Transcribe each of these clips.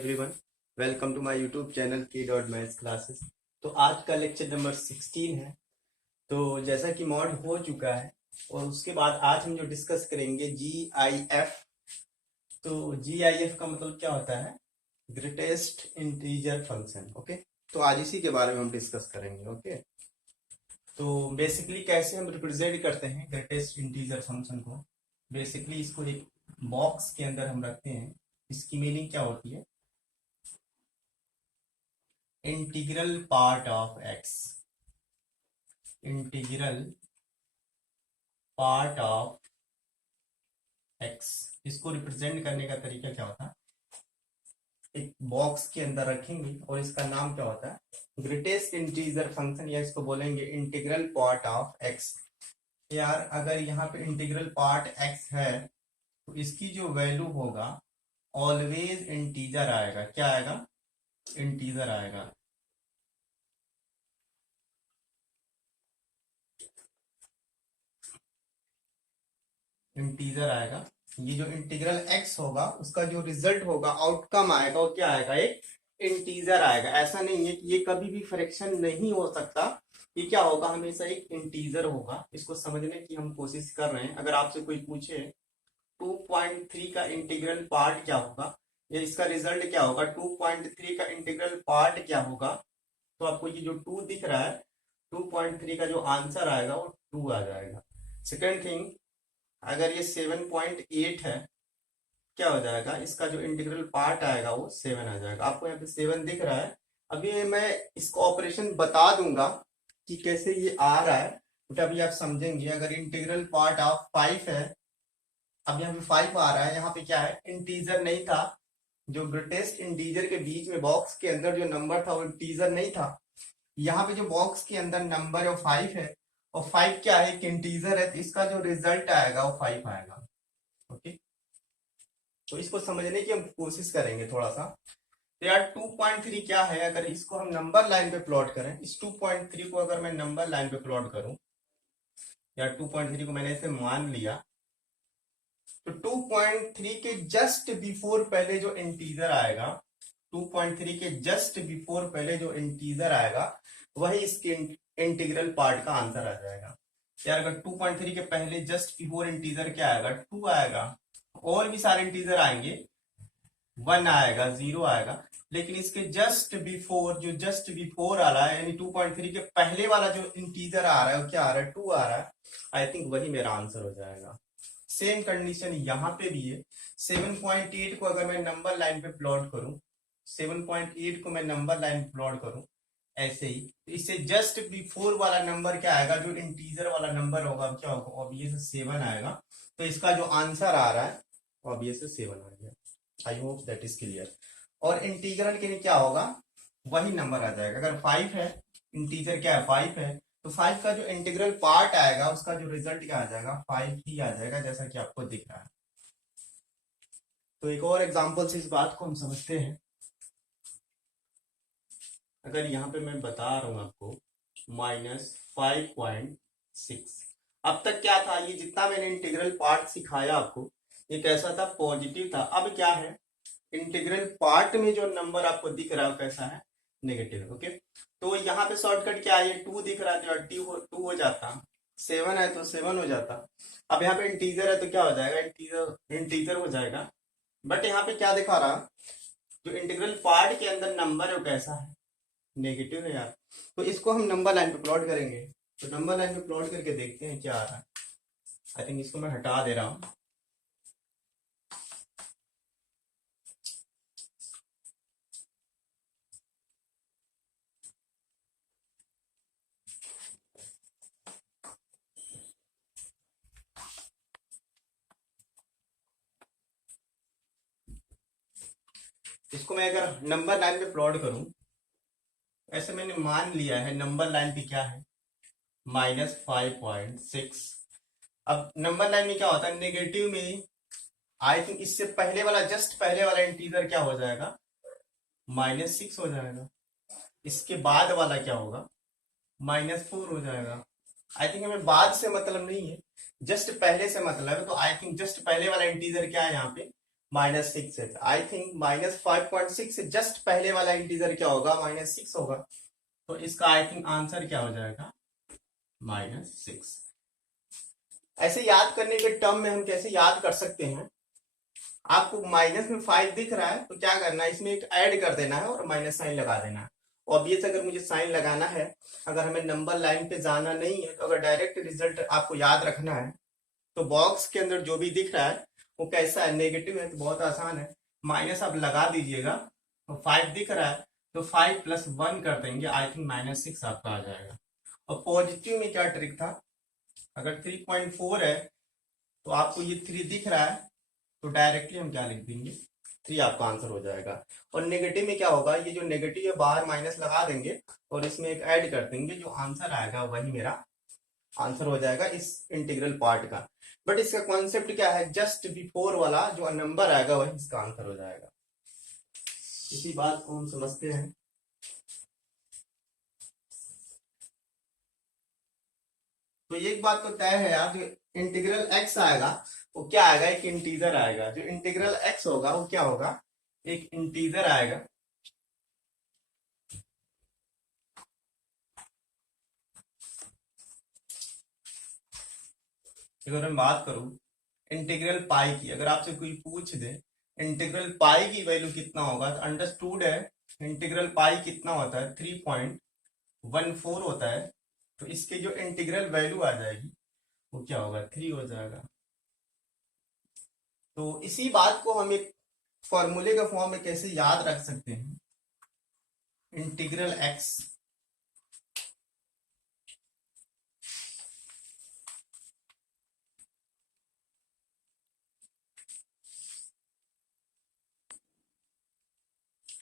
Everyone, welcome to my YouTube channel K.Maths classes. तो आज का लेक्चर नंबर 16 है। तो जैसा कि मॉड हो चुका है और उसके बाद आज हम जो डिस्कस करेंगे GIF। तो GIF का मतलब क्या होता है? Greatest integer function. ओके, तो आज इसी के बारे में हम डिस्कस करेंगे। ओके, तो बेसिकली कैसे हम रिप्रेजेंट करते हैं ग्रेटेस्ट इंटीजर फंक्शन को। बेसिकली इसको एक बॉक्स के अंदर हम रखते हैं। इसकी मीनिंग क्या होती है? Integral part of x, integral part of x. इसको रिप्रेजेंट करने का तरीका क्या होता है? एक बॉक्स के अंदर रखेंगे और इसका नाम क्या होता है? ग्रेटेस्ट इंटीजर फंक्शन, या इसको बोलेंगे इंटीग्रल पार्ट ऑफ एक्स। यार अगर यहाँ पे इंटीग्रल पार्ट एक्स है तो इसकी जो वैल्यू होगा ऑलवेज इंटीजर आएगा। क्या आएगा? इंटीजर आएगा। इंटीजर आएगा। ये जो इंटीग्रल एक्स होगा उसका जो रिजल्ट होगा, आउटकम आएगा, वो क्या आएगा? एक इंटीजर आएगा। ऐसा नहीं है कि ये कभी भी फ्रैक्शन नहीं हो सकता। ये क्या होगा? हमेशा एक इंटीजर होगा। इसको समझने की हम कोशिश कर रहे हैं। अगर आपसे कोई पूछे 2.3 का इंटीग्रल पार्ट क्या होगा, या इसका रिजल्ट क्या होगा, 2.3 का इंटीग्रल पार्ट क्या होगा, तो आपको ये जो 2 दिख रहा है, 2.3 का जो आंसर आएगा वो 2 आ जाएगा। सेकेंड थिंग, अगर ये 7.8 है, क्या हो जाएगा? इसका जो इंटीग्रल पार्ट आएगा वो 7 आ जाएगा। आपको यहाँ पे 7 दिख रहा है। अभी मैं इसको ऑपरेशन बता दूंगा कि कैसे ये आ रहा है, तो अभी आप समझेंगे। अगर इंटीग्रल पार्ट ऑफ 5 है, अब यहाँ पे 5 आ रहा है, यहाँ पे क्या है? इंटीजर नहीं था। जो ग्रेटेस्ट इंटीजर के बीच में बॉक्स के अंदर जो नंबर था वो इंटीजर नहीं था। यहाँ पे जो बॉक्स के अंदर नंबर है वो 5 है, और 5 क्या है? एक इंटीजर है, तो इसका जो रिजल्ट आएगा वो 5 आएगा। ओके, तो इसको समझने की हम कोशिश करेंगे थोड़ा सा। तो यार 2.3 क्या है? अगर इसको हम नंबर लाइन पे प्लॉट करें, इस 2.3 को अगर मैं नंबर लाइन पे प्लॉट करूं, या 2.3 को मैंने ऐसे मान लिया, तो 2.3 के जस्ट बिफोर पहले जो इंटीजर आएगा, 2.3 के जस्ट बिफोर पहले जो इंटीजर आएगा, वही इसके इंटीग्रल पार्ट का आंसर आ जाएगा। यार अगर 2.3 के पहले जस्ट बिफोर इंटीजर क्या आएगा? 2 आएगा। और भी सारे इंटीजर आएंगे, 1 आएगा, 0 आएगा, लेकिन इसके जस्ट बिफोर, जो जस्ट बिफोर आ रहा है, यानी 2.3 के पहले वाला जो इंटीजर आ रहा है वो क्या आ रहा है? 2 आ रहा है। आई थिंक वही मेरा आंसर हो जाएगा। सेम कंडीशन यहाँ पे भी है। 7.8 को अगर मैं नंबर लाइन पे प्लॉट करूं, 7.8 को मैं नंबर लाइन पे प्लॉट करूं ऐसे ही, तो इससे जस्ट बिफोर वाला नंबर क्या आएगा? जो इंटीजर वाला नंबर होगा क्या होगा? ऑब्वियस 7 आएगा। तो इसका जो आंसर आ रहा है ऑब्वियस 7 आ गया। आई होप दैट इज क्लियर। और इंटीग्रल के लिए क्या होगा? वही नंबर आ जाएगा। अगर 5 है, इंटीजर क्या है? 5 है, तो 5 का जो इंटीग्रल पार्ट आएगा उसका जो रिजल्ट क्या आ जाएगा? 5 ही आ जाएगा, जैसा कि आपको दिख रहा है। तो एक और एग्जांपल से इस बात को हम समझते हैं। अगर यहाँ पे मैं बता रहा हूं आपको -5.6, अब तक क्या था? ये जितना मैंने इंटीग्रल पार्ट सिखाया आपको, ये कैसा था? पॉजिटिव था। अब क्या है? इंटीग्रल पार्ट में जो नंबर आपको दिख रहा है कैसा है? नेगेटिव। ओके, तो यहाँ पे शॉर्टकट क्या है? ये 2 दिख रहा है तो 2 हो जाता, 7 है तो 7 हो जाता। अब यहाँ पे इंटीजर है तो क्या हो जाएगा? इंटीजर इंटीजर हो जाएगा। बट यहाँ पे क्या दिखा रहा? जो इंटीग्रल पार्ट के अंदर नंबर है वो कैसा है? नेगेटिव है यार। तो इसको हम नंबर लाइन पे प्लॉट करेंगे। तो नंबर लाइन पे प्लॉट करके देखते हैं क्या आ रहा है। आई थिंक इसको मैं हटा दे रहा हूँ। इसको मैं अगर नंबर लाइन पे प्लॉट करूं, ऐसे मैंने मान लिया है नंबर लाइन पे क्या है? -5.6। अब नंबर लाइन में क्या होता है? नेगेटिव में आई थिंक इससे पहले वाला, जस्ट पहले वाला इंटीजर क्या हो जाएगा? -6 हो जाएगा। इसके बाद वाला क्या होगा? -4 हो जाएगा। आई थिंक हमें बाद से मतलब नहीं है, जस्ट पहले से मतलब है। तो आई थिंक जस्ट पहले वाला इंटीजर क्या है यहाँ पे? -6 है। आई थिंक -5.6 से जस्ट पहले वाला इंटीजर क्या होगा, -6 होगा। तो इसका आई थिंक आंसर क्या हो जाएगा, -6। ऐसे याद करने के टर्म में हम कैसे याद कर सकते हैं, आपको माइनस में 5 दिख रहा है तो क्या करना है, इसमें एक ऐड कर देना है और माइनस साइन लगा देना है। ऑब्वियस अगर मुझे साइन लगाना है, अगर हमें नंबर लाइन पे जाना नहीं है, तो अगर डायरेक्ट रिजल्ट आपको याद रखना है तो बॉक्स के अंदर जो भी दिख रहा है वो कैसा है, नेगेटिव है, तो बहुत आसान है, माइनस आप लगा दीजिएगा। तो 5 दिख रहा है तो 5 + 1 कर देंगे, आई थिंक -6 आपका आ जाएगा। और पॉजिटिव में क्या ट्रिक था, अगर 3.4 है तो आपको ये 3 दिख रहा है तो डायरेक्टली हम क्या लिख देंगे, 3 आपका आंसर हो जाएगा। और नेगेटिव में क्या होगा, ये जो नेगेटिव है बाहर माइनस लगा देंगे और इसमें एक ऐड कर देंगे, जो आंसर आएगा वही मेरा आंसर हो जाएगा इस इंटीग्रल पार्ट का। बट इसका कॉन्सेप्ट क्या है, जस्ट बिफोर वाला जो नंबर आएगा वही इसका आंसर हो जाएगा। इसी बात को हम समझते हैं। तो एक बात तो तय है यार, जो इंटीग्रल एक्स आएगा वो क्या आएगा, एक इंटीजर आएगा। जो इंटीग्रल एक्स होगा वो क्या होगा, एक इंटीजर आएगा। अगर मैं बात करूं इंटीग्रल पाई की, अगर आपसे कोई पूछ दे इंटीग्रल पाई की वैल्यू कितना होगा, तो अंडरस्टूड है इंटीग्रल पाई कितना होता है, 3.14 होता है। तो इसके जो इंटीग्रल वैल्यू आ जाएगी वो क्या होगा, 3 हो जाएगा। तो इसी बात को हम एक फॉर्मूले के फॉर्म में कैसे याद रख सकते हैं, इंटीग्रल एक्स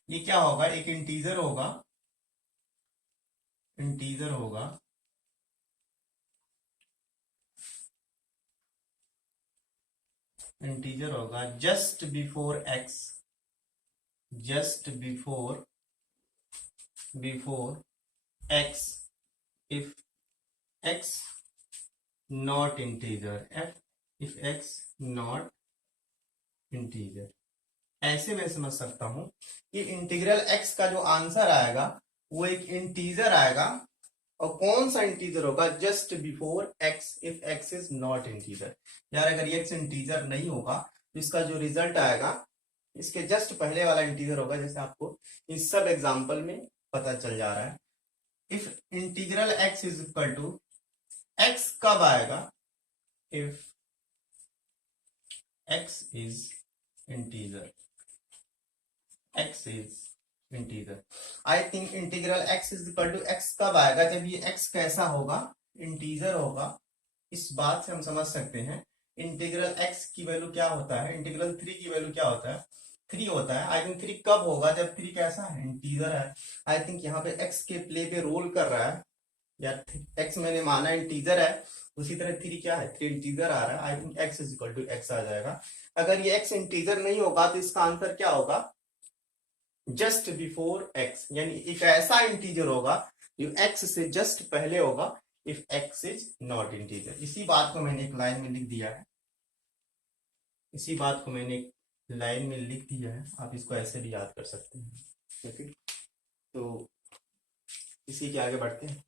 ये क्या होगा, एक इंटीजर होगा, इंटीजर होगा इंटीजर होगा just before x, just before x, if x not integer, if x not integer. ऐसे मैं समझ सकता हूं कि इंटीग्रल एक्स का जो आंसर आएगा वो एक इंटीजर आएगा। और कौन सा इंटीजर होगा, just before x, if x is not integer. यार अगर ये एक्स इंटीजर नहीं होगा तो इसका जो रिजल्ट आएगा इसके जस्ट पहले वाला इंटीजर होगा, जैसे आपको इस सब एग्जांपल में पता चल जा रहा है। If integral x is equal to, x कब आएगा, if x is integer, x is integer. I think integral x is equal to x कब आएगा, जब ये एक्स कैसा होगा, इंटीजर होगा। इस बात से हम समझ सकते हैं इंटीग्रल एक्स की वैल्यू क्या होता है, इंटीग्रल 3 की वैल्यू क्या होता है, 3 होता है। आई थिंक 3 कब होगा, जब 3 कैसा है, इंटीजर है। आई थिंक यहाँ पे एक्स के प्ले पे रोल कर रहा है, या एक्स मैंने माना इंटीजर है, उसी तरह 3 क्या है, 3 इंटीजर आ रहा है। I think x is equal to x आ जाएगा। अगर ये एक्स इंटीजर नहीं होगा तो इसका आंसर क्या होगा, जस्ट बिफोर एक्स, यानी एक ऐसा इंटीजर होगा जो एक्स से जस्ट पहले होगा, if x is not integer. इसी बात को मैंने एक लाइन में लिख दिया है, इसी बात को मैंने एक लाइन में लिख दिया है, आप इसको ऐसे भी याद कर सकते हैं। ठीक है, तो इसी के आगे बढ़ते हैं।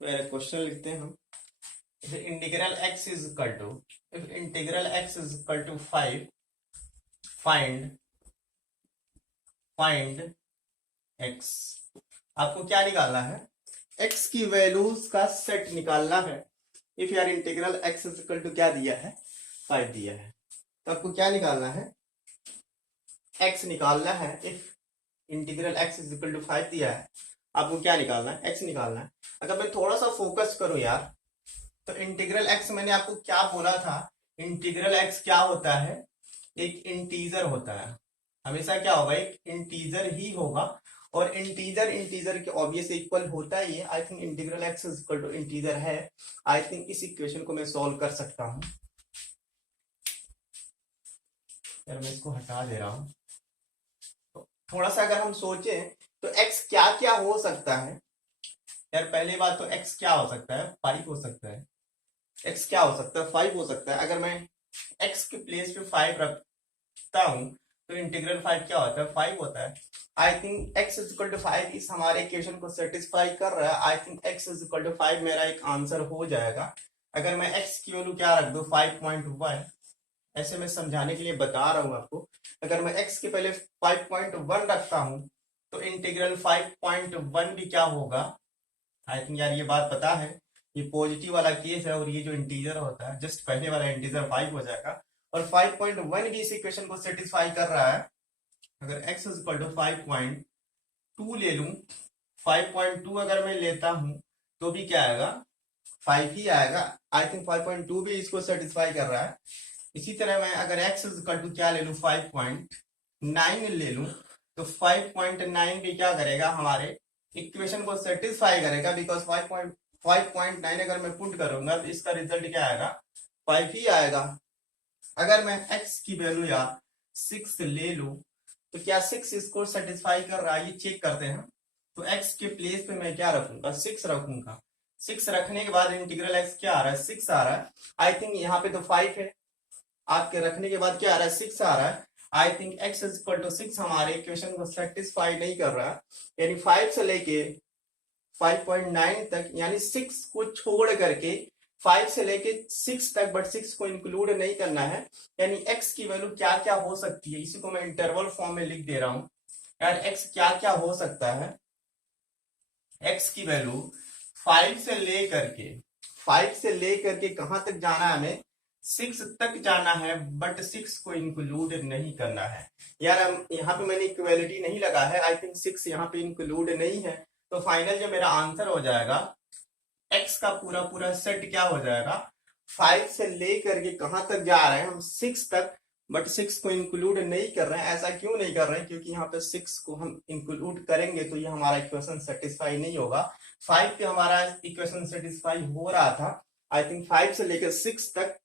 क्वेश्चन लिखते हैं हम, integral x is equal to, if integral x is equal to 5, find x. आपको क्या निकालना है, एक्स की वैल्यूज का सेट निकालना है। इफ यार integral x is equal to क्या दिया है, 5 दिया है, तो आपको क्या निकालना है, एक्स निकालना है। If integral x is equal to 5 दिया है, आपको क्या निकालना है, एक्स निकालना है। अगर मैं थोड़ा सा फोकस करूं यार, तो इंटीग्रल एक्स मैंने आपको क्या बोला था, इंटीग्रल एक्स क्या होता है, एक इंटीजर होता है, हमेशा क्या होगा, एक इंटीजर ही होगा, और इंटीजर इंटीजर के ऑब्वियस इक्वल होता ही है। I think integral x is equal to integer है। आई थिंक इस इक्वेशन को मैं सॉल्व कर सकता हूँ। यार मैं इसको हटा दे रहा हूँ। तो थोड़ा सा अगर हम सोचें तो एक्स क्या क्या हो सकता है। यार पहली बात तो एक्स क्या हो सकता है, 5 हो सकता है। एक्स क्या हो सकता है, 5 हो सकता है। अगर मैं एक्स के प्लेस पे 5 रखता हूं तो इंटीग्रल 5 क्या होता है, 5 होता है। I think x is equal to 5 इस हमारे इक्वेशन को सेटिस्फाई कर रहा है। I think x is equal to 5 मेरा एक आंसर हो जाएगा। अगर मैं एक्स की वैल्यू क्या रख दूं, 5.1, ऐसे मैं समझाने के लिए बता रहा हूं आपको। अगर मैं एक्स के पहले 5.1 रखता हूं तो इंटीग्रल 5.1 भी क्या होगा। आई थिंक यार ये बात पता है, ये पॉजिटिव वाला केस है, और ये जो इंटीजर होता है जस्ट पहले वाला इंटीजर 5 हो जाएगा, और 5.1 भी इस इक्वेशन को सेटिस्फाई कर रहा है। अगर x इज इक्वल टू 5.2 ले लूं, 5.2 अगर मैं लेता हूं तो भी क्या आएगा, 5 ही आएगा। आई थिंक 5.2 भी इसको सेटिस्फाई कर रहा है। इसी तरह मैं अगर x इज इक्वल टू क्या ले लूं, 5.9 ले लूं, तो 5.9 भी क्या करेगा, हमारे इक्वेशन को सेटिस्फाई करेगा, बिकॉज 5.9 अगर मैं पुट करूंगा तो इसका रिजल्ट क्या आएगा, 5 ही आएगा। अगर मैं x की वैल्यू या 6 ले लूं तो क्या 6 इसको सेटिस्फाई कर रहा है, ये चेक करते हैं। तो x के प्लेस पे मैं क्या रखूंगा, 6 रखूंगा। 6 रखने के बाद इंटीग्रल x क्या आ रहा है, 6 आ रहा है। आई थिंक यहाँ पे तो 5 है, आपके रखने के बाद क्या आ रहा है, 6 आ रहा है। I think x is equal to 6 हमारे इक्वेशन को सेटिस्फाई नहीं कर रहा है। यानी 5 से लेके 5.9 तक, यानी 6 को छोड़ करके 5 से लेके 6 तक, बट 6 को इंक्लूड नहीं करना है। यानी x की वैल्यू क्या क्या हो सकती है, इसी को मैं इंटरवल फॉर्म में लिख दे रहा हूं। यार x क्या क्या हो सकता है, x की वैल्यू 5 से लेकर के 5 से लेकर के कहां तक जाना है, हमें 6 तक जाना है, बट 6 को इंक्लूड नहीं करना है। यार हम यहाँ पे मैंने इक्वेलिटी नहीं लगा है, आई थिंक 6 यहाँ पे इंक्लूड नहीं है। तो फाइनल जो मेरा आंसर हो जाएगा, एक्स का पूरा पूरा सेट क्या हो जाएगा, 5 से लेकर के कहां तक जा रहे हैं हम, 6 तक, बट 6 को इंक्लूड नहीं कर रहे हैं। ऐसा क्यों नहीं कर रहे हैं, क्योंकि यहाँ पे 6 को हम इंक्लूड करेंगे तो ये हमारा इक्वेशन सेटिस्फाई नहीं होगा। 5 पे हमारा इक्वेशन सेटिस्फाई हो रहा था। आई थिंक 5 से लेकर 6 तक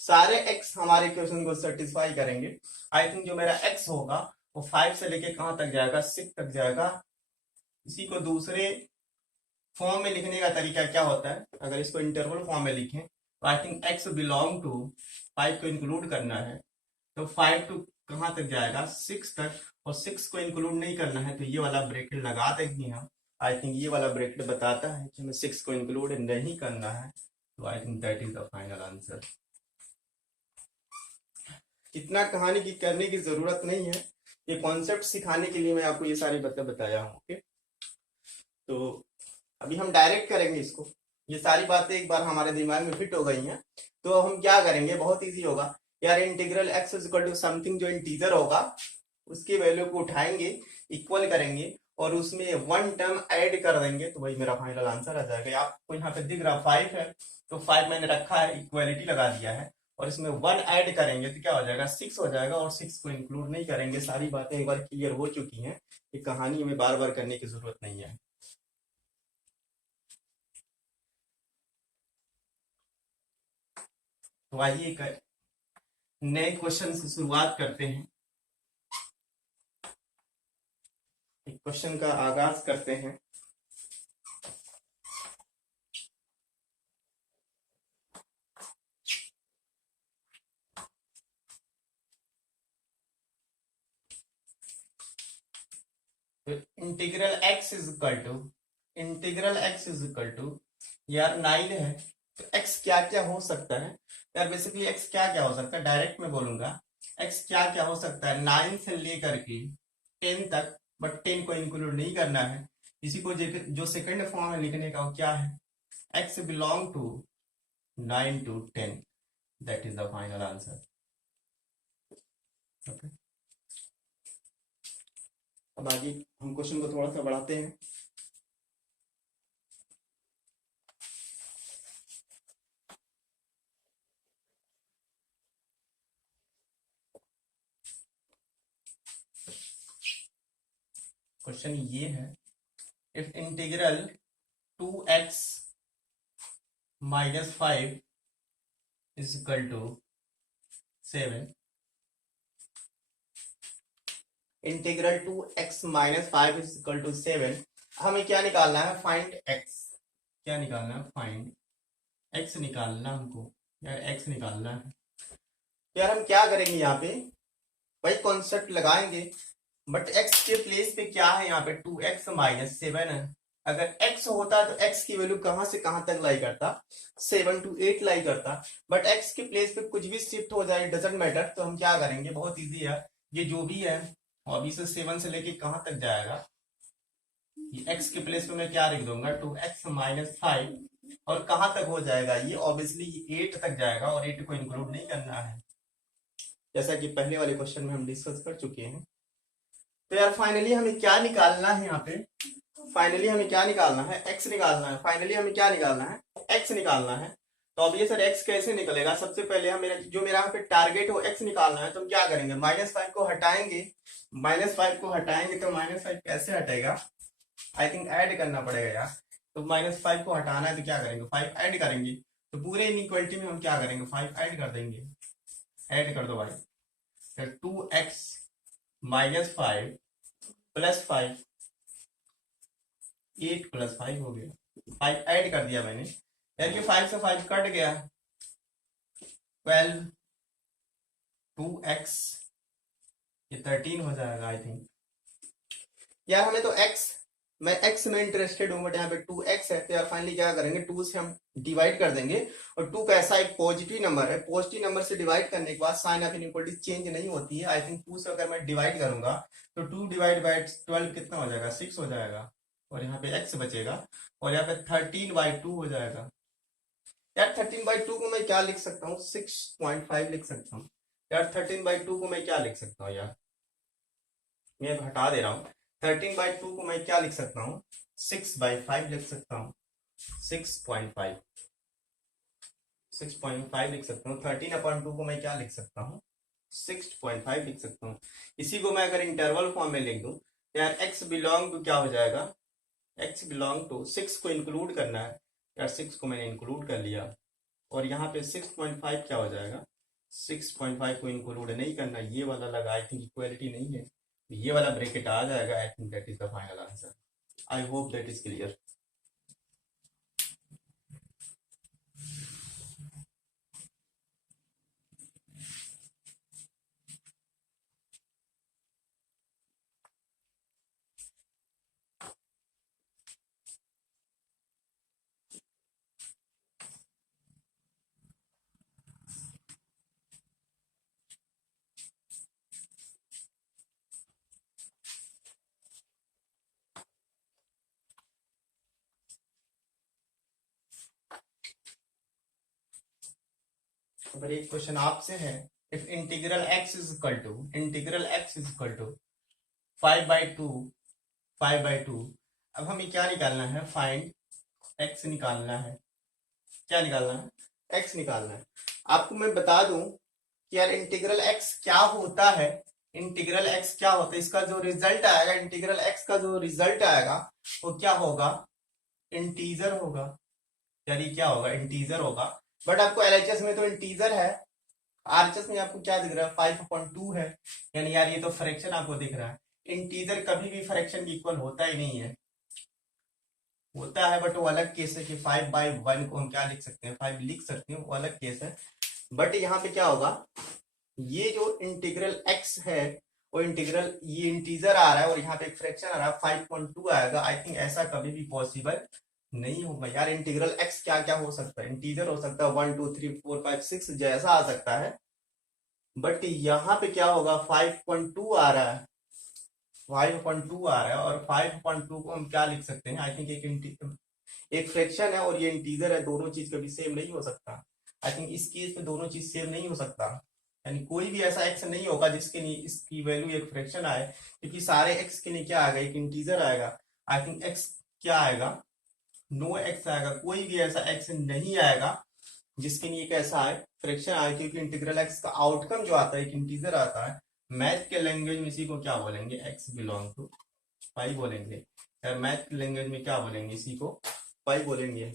सारे एक्स हमारे इक्वेशन को सेटिस्फाई करेंगे। आई थिंक जो मेरा एक्स होगा वो 5 से लेके कहां तक जाएगा, 6 तक जाएगा। इसी को दूसरे फॉर्म में लिखने का तरीका क्या होता है, अगर इसको इंटरवल फॉर्म में लिखें तो I think x belong to 5 को इंक्लूड करना है, तो 5 टू कहां तक जाएगा, 6 तक, और 6 को इंक्लूड नहीं करना है तो ये वाला ब्रैकेट लगा देंगे हम। आई थिंक ये वाला ब्रैकेट बताता है कि हमें 6 को इंक्लूड नहीं करना है। तो I think that is the final answer. इतना कहानी की करने की जरूरत नहीं है, ये कॉन्सेप्ट सिखाने के लिए मैं आपको ये सारी बातें बताया हूँ। ओके, तो अभी हम डायरेक्ट करेंगे इसको। ये सारी बातें एक बार हमारे दिमाग में फिट हो गई हैं तो हम क्या करेंगे, बहुत इजी होगा। यार integral x is equal to something जो इंटीजर होगा उसकी वैल्यू को उठाएंगे, इक्वल करेंगे, और उसमें वन टर्म ऐड कर देंगे, तो वही मेरा फाइनल आंसर आ जाएगा। आपको यहाँ पे दिख रहा 5 है, तो 5 मैंने रखा है, इक्वालिटी लगा दिया है, और इसमें 1 ऐड करेंगे तो क्या हो जाएगा, 6 हो जाएगा, और 6 को इंक्लूड नहीं करेंगे। सारी बातें एक बार क्लियर हो चुकी हैं, ये कहानी में बार बार करने की जरूरत नहीं है। तो आइए एक नए क्वेश्चन से शुरुआत करते हैं। एक क्वेश्चन का आगाज करते हैं। Integral x is equal to यार 9 है, तो एक्स क्या क्या हो सकता है। यार बेसिकली एक्स क्या क्या हो सकता है, डायरेक्ट में बोलूंगा, एक्स क्या क्या हो सकता है 9 से लेकर के 10 तक, बट 10 को इंक्लूड नहीं करना है। इसी को जो सेकंड फॉर्म में लिखने का वो क्या है, x belong to 9 to 10, that is the final answer. Okay, अब आगे हम क्वेश्चन को थोड़ा सा बढ़ाते हैं। क्वेश्चन ये है, if integral 2x minus 5 is equal to 7, integral 2x minus 5 is equal to 7, हमें क्या निकालना है, फाइंड x। क्या निकालना है, फाइंड x निकालना हमको, यार x निकालना है। यार हम क्या करेंगे यहाँ पे, वही कॉन्सेप्ट लगाएंगे, बट x के प्लेस पे क्या है यहाँ पे 2x माइनस 7 है। अगर x होता तो x की वैल्यू कहां से कहां तक लाई करता, 7 to 8 लाई करता, बट x के प्लेस पे कुछ भी शिफ्ट हो जाए, डजेंट मैटर। तो हम क्या करेंगे, बहुत इजी है, ये जो भी है अभी से 7 से लेके कहां तक जाएगा, ये x के प्लेस पे मैं क्या लिख दूंगा 2x माइनस 5, और कहां तक हो जाएगा ये, ऑब्वियसली 8 तक जाएगा, और 8 को इंक्लूड नहीं करना है, जैसा कि पहले वाले क्वेश्चन में हम डिस्कस कर चुके हैं। तो यार फाइनली हमें क्या निकालना है यहाँ पे, फाइनली हमें क्या निकालना है, x निकालना है। फाइनली हमें क्या निकालना है, x निकालना है। तो अब ये सर x कैसे निकलेगा, सबसे पहले हम जो मेरा यहाँ पे टारगेट हो x निकालना है, तो हम क्या करेंगे, -5 को हटाएंगे। -5 को हटाएंगे तो -5 कैसे हटेगा, आई थिंक ऐड करना पड़ेगा यार। तो -5 को हटाना है तो क्या करेंगे, 5 ऐड करेंगे। तो पूरे इनइक्वालिटी में हम क्या करेंगे, 5 ऐड कर देंगे। ऐड कर दो भाई, तो 2x माइनस 5 प्लस 5, 8 प्लस 5 हो गया, 5 ऐड कर दिया मैंने यार, ये 5 से 5 कट गया, 12, 2x, ये 13 हो जाएगा आई थिंक। यार हमें तो मैं x में इंटरेस्टेड हूँ, बट यहाँ पे 2x है, तो यार फाइनली क्या करेंगे, 2 से हम डिवाइड कर देंगे, और 2 कैसा एक पॉजिटिव नंबर है, पॉजिटिव नंबर से डिवाइड करने के बाद साइन ऑफ इनइक्वालिटी चेंज नहीं होती है। आई थिंक 2 से अगर मैं डिवाइड करूंगा तो 2 डिवाइड बाई 12 कितना हो जाएगा, 6 हो जाएगा, और यहाँ पे x बचेगा, और यहाँ पे 13/2 हो जाएगा। यार 13/2 को मैं क्या लिख सकता हूँ, 6.5 लिख सकता हूँ। यार 13/2 को मैं क्या लिख सकता हूँ यार, मैं हटा दे रहा हूँ। 13/2 को मैं क्या लिख सकता हूँ, 6/5 लिख सकता हूँ, 6.5 6.5 लिख सकता हूँ। 13/2 को मैं क्या लिख सकता हूँ, 6.5 लिख सकता हूँ। इसी को मैं अगर इंटरवल फॉर्म में लिख दूं तो यार x बिलोंग टू क्या हो जाएगा, x बिलोंग टू 6 को इंक्लूड करना है, यार 6 को मैंने इंक्लूड कर लिया, और यहाँ पे 6.5 क्या हो जाएगा, 6.5 को इंक्लूड नहीं करना, ये वाला लगा, आई थिंक इक्वालिटी नहीं है, ये वाला ब्रैकेट आ जाएगा। I think that is the final answer. I hope that is clear. अगर एक क्वेश्चन आपसे है, if integral x is equal to 5/2 5/2, अब हमें क्या निकालना है, फाइंड x निकालना है। क्या निकालना है, x निकालना है। आपको मैं बता दूं कि यार इंटीग्रल x क्या होता है, इंटीग्रल x क्या होता है, इसका जो रिजल्ट आएगा, इंटीग्रल x का जो रिजल्ट आएगा वो क्या होगा, इंटीजर होगा। यार ये क्या होगा, इंटीजर होगा। बट आपको एलएचएस में तो इंटीजर है, आरएचएस में आपको क्या दिख रहा है, 5/2 है, यानी यार ये तो फ्रैक्शन आपको दिख रहा है। इंटीजर कभी भी फ्रैक्शन इक्वल होता ही नहीं है, होता है बट वो अलग केस है कि 5/1 को हम क्या लिख सकते हैं, 5 लिख सकते हैं, वो अलग केस है। बट यहाँ पे क्या होगा, ये जो इंटीग्रल x है वो इंटीग्रल, ये इंटीजर आ रहा है और यहाँ पे एक फ्रैक्शन आ रहा है 5/2 आएगा। आई थिंक ऐसा कभी भी पॉसिबल नहीं होगा यार। इंटीग्रल x क्या क्या हो सकता है, इंटीजर हो सकता है 1 2 3 4 5 6 जैसा आ सकता है, बट यहाँ पे क्या होगा 5/2 आ रहा है, 5/2 आ रहा है, और 5/2 को हम क्या लिख सकते हैं, आई थिंक एक फ्रैक्शन है और ये इंटीजर है, दोनों चीज कभी सेम नहीं हो सकता। आई थिंक इस केस में दोनों चीज सेम नहीं हो सकता, यानी कोई भी ऐसा एक्स नहीं होगा जिसके लिए इसकी वैल्यू एक फ्रैक्शन आए, क्योंकि सारे एक्स के लिए क्या आएगा, एक इंटीजर आएगा। आई थिंक एक्स क्या आएगा, नो एक्स आएगा, कोई भी ऐसा एक्स नहीं आएगा जिसके लिए कैसा आए, फ्रैक्शन आए, क्योंकि इंटीग्रल एक्स का आउटकम जो आता है एक इंटीजर आता है। मैथ के लैंग्वेज में इसी को क्या बोलेंगे, एक्स बिलोंग टू पाई बोलेंगे, या मैथ लैंग्वेज में क्या बोलेंगे, इसी को पाई बोलेंगे।